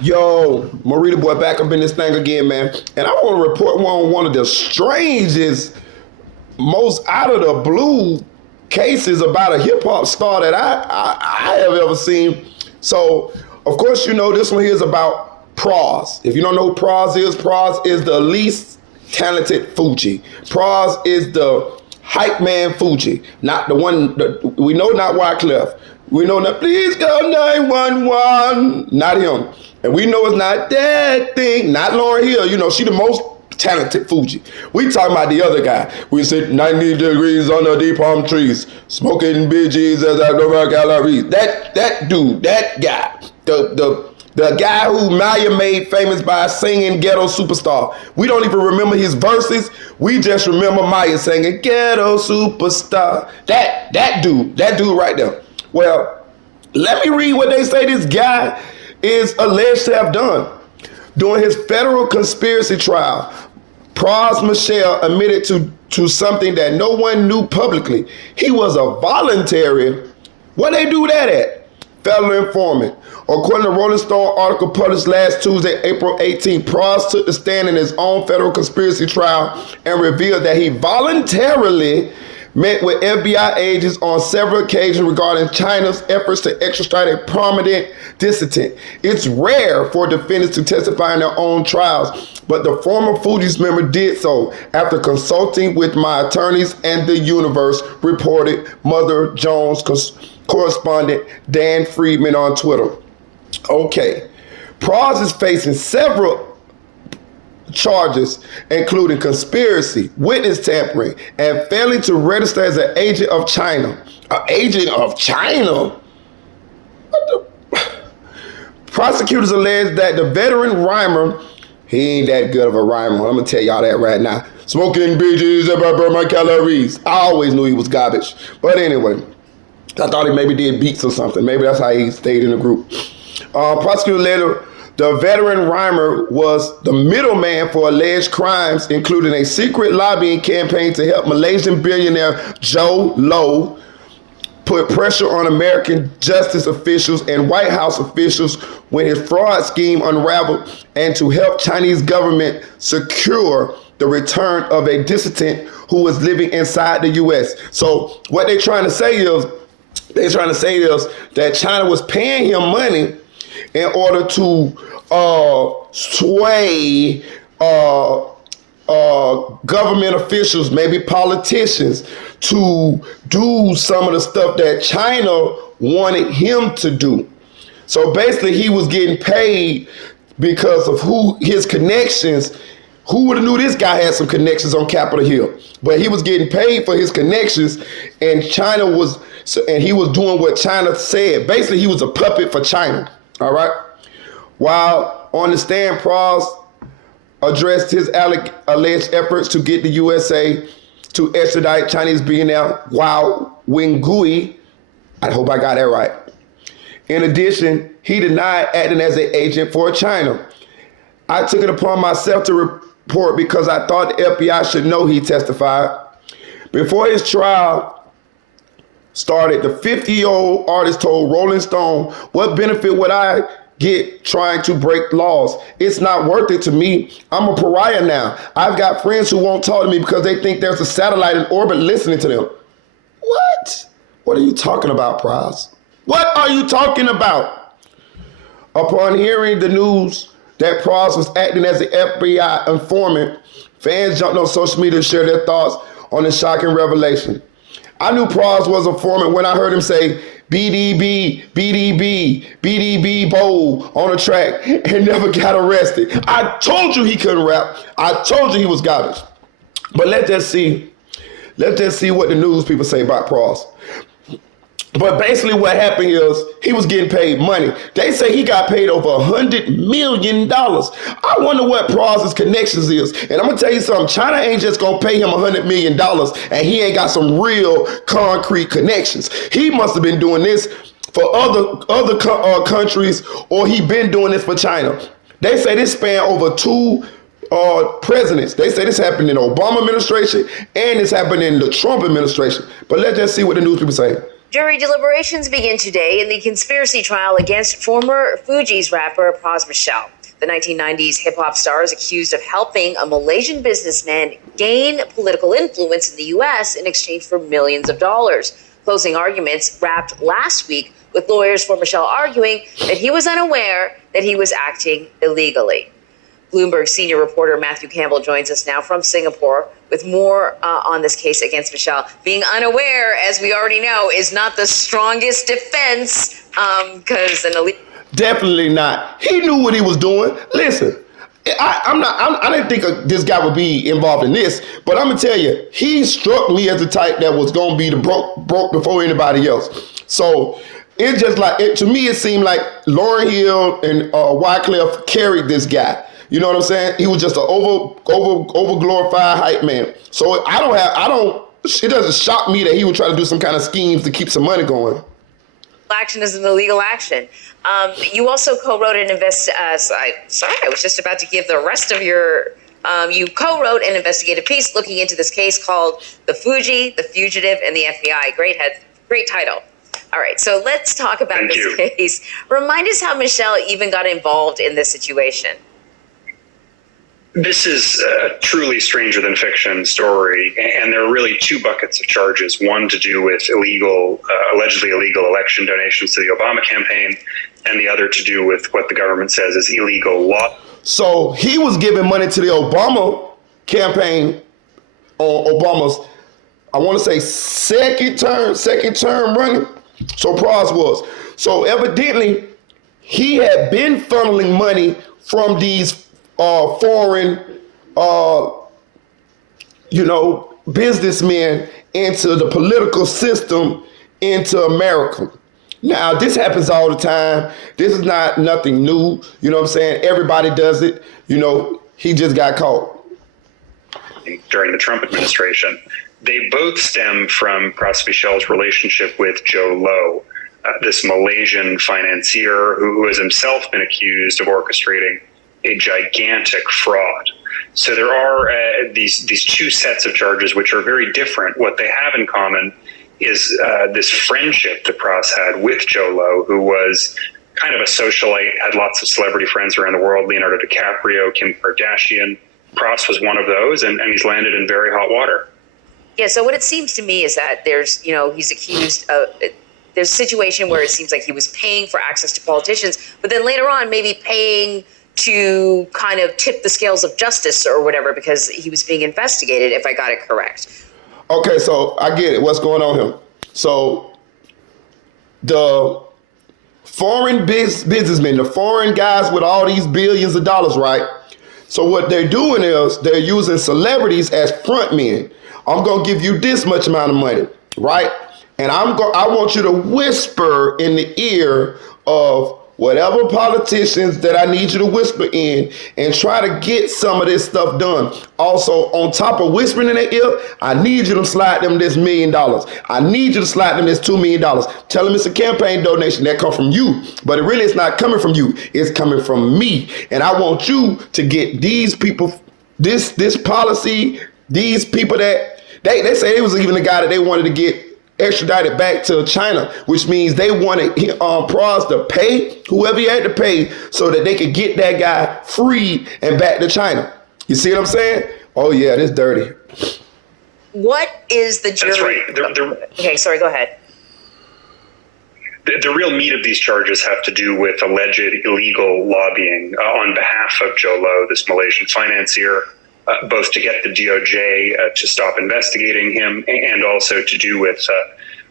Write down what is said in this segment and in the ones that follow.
Yo, Marita boy, back up in this thing again, man. And I want to report one of the strangest, most out of the blue cases about a hip hop star that I have ever seen. So, of course, you know this one here is about Pras. If you don't know who Pras is the least talented Fugees. Pras is the hype man Fugees, not the one. We know not Wyclef. We know not. Please go 911. Not him. And we know it's not that thing. Not Lauryn Hill. You know she the most talented Fugees. We talking about the other guy. We sit 90 degrees under the palm trees, smoking BGs as I go calories. That dude, that guy, the guy who Maya made famous by singing Ghetto Superstar. We don't even remember his verses. We just remember Maya singing Ghetto Superstar. That dude right there. Well, let me read what they say this guy is alleged to have done. During his federal conspiracy trial, Pras Michelle admitted to something that no one knew publicly. He was a voluntary, what they do that at? Federal informant. According to Rolling Stone article published last Tuesday, April 18, Pras took the stand in his own federal conspiracy trial and revealed that he voluntarily met with FBI agents on several occasions regarding China's efforts to extradite a prominent dissident. It's rare for defendants to testify in their own trials, but the former Fugees member did so after consulting with my attorneys and the universe, reported Mother Jones correspondent Dan Friedman on Twitter. Okay, Pras is facing several charges, including conspiracy, witness tampering, and failing to register as an agent of China. An agent of China? What the? Prosecutors allege that the veteran rhymer, he ain't that good of a rhymer. I'm gonna tell y'all that right now. Smoking BGs and I burn my calories. I always knew he was garbage. But anyway, I thought he maybe did beats or something. Maybe that's how he stayed in the group. Prosecutor later, the veteran rhymer was the middleman for alleged crimes, including a secret lobbying campaign to help Malaysian billionaire Joe Low put pressure on American justice officials and White House officials when his fraud scheme unraveled, and to help Chinese government secure the return of a dissident who was living inside the U.S. So what they're trying to say is, that China was paying him money in order to sway government officials, maybe politicians, to do some of the stuff that China wanted him to do. So basically he was getting paid because of who his connections. Who would have knew this guy had some connections on Capitol Hill? But he was getting paid for his connections, and he was doing what China said. Basically, he was a puppet for China. All right. While on the stand, Pras addressed his alleged efforts to get the USA to extradite Chinese billionaire Wang Wingui. I hope I got that right. In addition, he denied acting as an agent for China. I took it upon myself to report because I thought the FBI should know, he testified. Before his trial started, the 50-year-old artist told Rolling Stone, "What benefit would I get trying to break laws? It's not worth it to me. I'm a pariah now. I've got friends who won't talk to me because they think there's a satellite in orbit listening to them." What? What are you talking about, Pras? What are you talking about? Upon hearing the news that Pras was acting as an FBI informant, fans jumped on social media to share their thoughts on the shocking revelation. I knew Pras was a informant when I heard him say BDB, BDB, BDB bowl on a track and never got arrested. I told you he couldn't rap. I told you he was garbage. But let's just see what the news people say about Pras. But basically what happened is he was getting paid money. They say he got paid over $100 million. I wonder what Pras' connections is. And I'm gonna tell you something, China ain't just gonna pay him $100 million and he ain't got some real concrete connections. He must have been doing this for other countries, or he been doing this for China. They say this span over two presidents. They say this happened in the Obama administration and this happened in the Trump administration. But let's just see what the news people say. Jury deliberations begin today in the conspiracy trial against former Fugees rapper Pras Michel. The 1990s hip-hop star is accused of helping a Malaysian businessman gain political influence in the U.S. in exchange for millions of dollars. Closing arguments wrapped last week with lawyers for Michel arguing that he was unaware that he was acting illegally. Bloomberg senior reporter Matthew Campbell joins us now from Singapore with more on this case against Michel. Being unaware, as we already know, is not the strongest defense because an illegal... Definitely not. He knew what he was doing. Listen, I didn't think this guy would be involved in this, but I'm gonna tell you, he struck me as the type that was gonna be the broke before anybody else. So it's just like to me, it seemed like Lauryn Hill and Wyclef carried this guy. You know what I'm saying? He was just an over glorified hype man. So it doesn't shock me that he would try to do some kind of schemes to keep some money going. Action is an illegal action. You also co-wrote an I was just about to give the rest of your. You co-wrote an investigative piece looking into this case called "The Fugees, the Fugitive, and the FBI." Great title. All right, so let's talk about this case. Remind us how Michel even got involved in this situation. This is a truly stranger than fiction story, and there are really two buckets of charges. One to do with allegedly illegal election donations to the Obama campaign, and the other to do with what the government says is illegal law. So he was giving money to the Obama campaign on Obama's, I want to say second term running. So Pras was. So evidently he had been funneling money from these foreign, businessmen into the political system into America. Now, this happens all the time. This is nothing new. You know what I'm saying? Everybody does it. He just got caught. During the Trump administration, they both stem from Pras Michel's relationship with Joe Low, this Malaysian financier who has himself been accused of orchestrating a gigantic fraud. So there are these two sets of charges which are very different. What they have in common is this friendship that Pras had with Joe Low, who was kind of a socialite, had lots of celebrity friends around the world, Leonardo DiCaprio, Kim Kardashian. Pras was one of those, and he's landed in very hot water. Yeah, so what it seems to me is that he's accused of... There's a situation where it seems like he was paying for access to politicians, but then later on maybe paying to kind of tip the scales of justice or whatever because he was being investigated, if I got it correct. Okay, so I get it. What's going on here? So the foreign businessmen, the foreign guys with all these billions of dollars, right? So what they're doing is they're using celebrities as front men. I'm going to give you this much amount of money, right? And I want you to whisper in the ear of whatever politicians that I need you to whisper in and try to get some of this stuff done. Also, on top of whispering in their ear, I need you to slide them this $1 million. I need you to slide them this $2 million. Tell them it's a campaign donation that come from you, but it really is not coming from you. It's coming from me. And I want you to get these people, this policy, these people that, they say it was even the guy that they wanted to get extradited back to China, which means they wanted Pras to pay whoever he had to pay so that they could get that guy freed and back to China. You see what I'm saying? Oh yeah, this dirty. What is the jury? That's right. Okay, sorry, go ahead. The real meat of these charges have to do with alleged illegal lobbying on behalf of Joe Low, this Malaysian financier, both to get the DOJ to stop investigating him and also to do with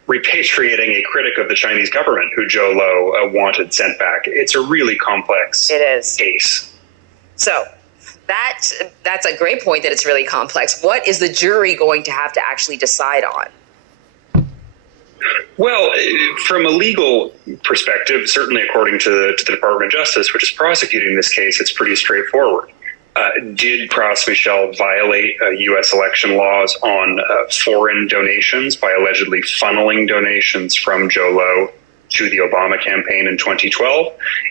repatriating a critic of the Chinese government who Joe Low wanted sent back. It's a really complex case. So that's a great point that it's really complex. What is the jury going to have to actually decide on? Well, from a legal perspective, certainly according to the Department of Justice, which is prosecuting this case, it's pretty straightforward. Did Pras Michel violate U.S. election laws on foreign donations by allegedly funneling donations from Joe Low to the Obama campaign in 2012?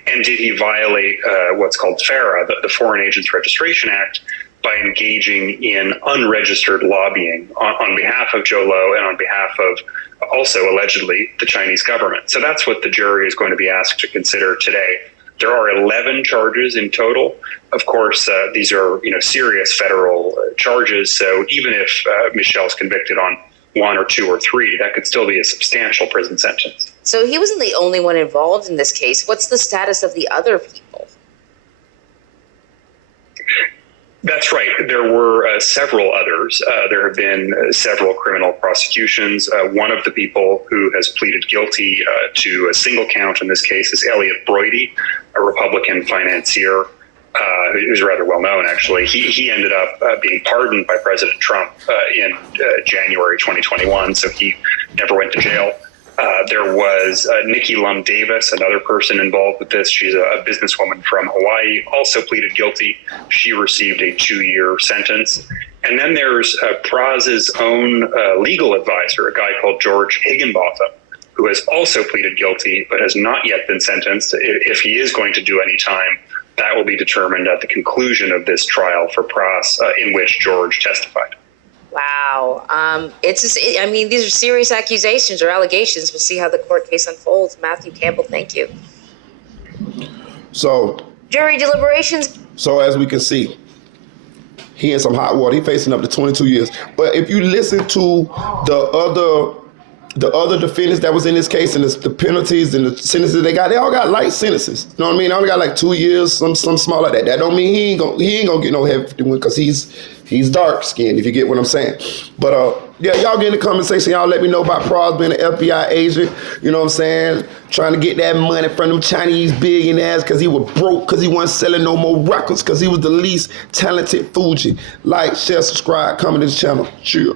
And did he violate what's called FARA, the Foreign Agents Registration Act, by engaging in unregistered lobbying on behalf of Joe Low and on behalf of also allegedly the Chinese government. So that's what the jury is going to be asked to consider today. There are 11 charges in total. Of course, these are serious federal charges. So even if Michel's convicted on 1 or 2 or 3, that could still be a substantial prison sentence. So he wasn't the only one involved in this case. What's the status of the other people? That's right. There were several others. There have been several criminal prosecutions. One of the people who has pleaded guilty to a single count in this case is Elliot Broidy, a Republican financier who's rather well known, actually. He ended up being pardoned by President Trump in January 2021, so he never went to jail. There was Nikki Lum Davis, another person involved with this. She's a businesswoman from Hawaii, also pleaded guilty. She received a 2-year sentence. And then there's Praz's own legal advisor, a guy called George Higginbotham, who has also pleaded guilty but has not yet been sentenced. If he is going to do any time, that will be determined at the conclusion of this trial for Praz, in which George testified. Wow. These are serious accusations or allegations. We'll see how the court case unfolds. Matthew Campbell, thank you. So jury deliberations. So as we can see, he in some hot water. He facing up to 22 years. But if you listen to the other defendants that was in this case and the penalties and the sentences they all got light sentences. You know what I mean? They only got like 2 years, some small like that. That don't mean he ain't gonna get no heavy one because he's dark skinned, if you get what I'm saying. But yeah, y'all get in the comment section. Y'all let me know about Praz being an FBI agent. You know what I'm saying? Trying to get that money from them Chinese billionaires because he was broke, because he wasn't selling no more records, because he was the least talented Fugees. Like, share, subscribe, comment to the channel. Cheers.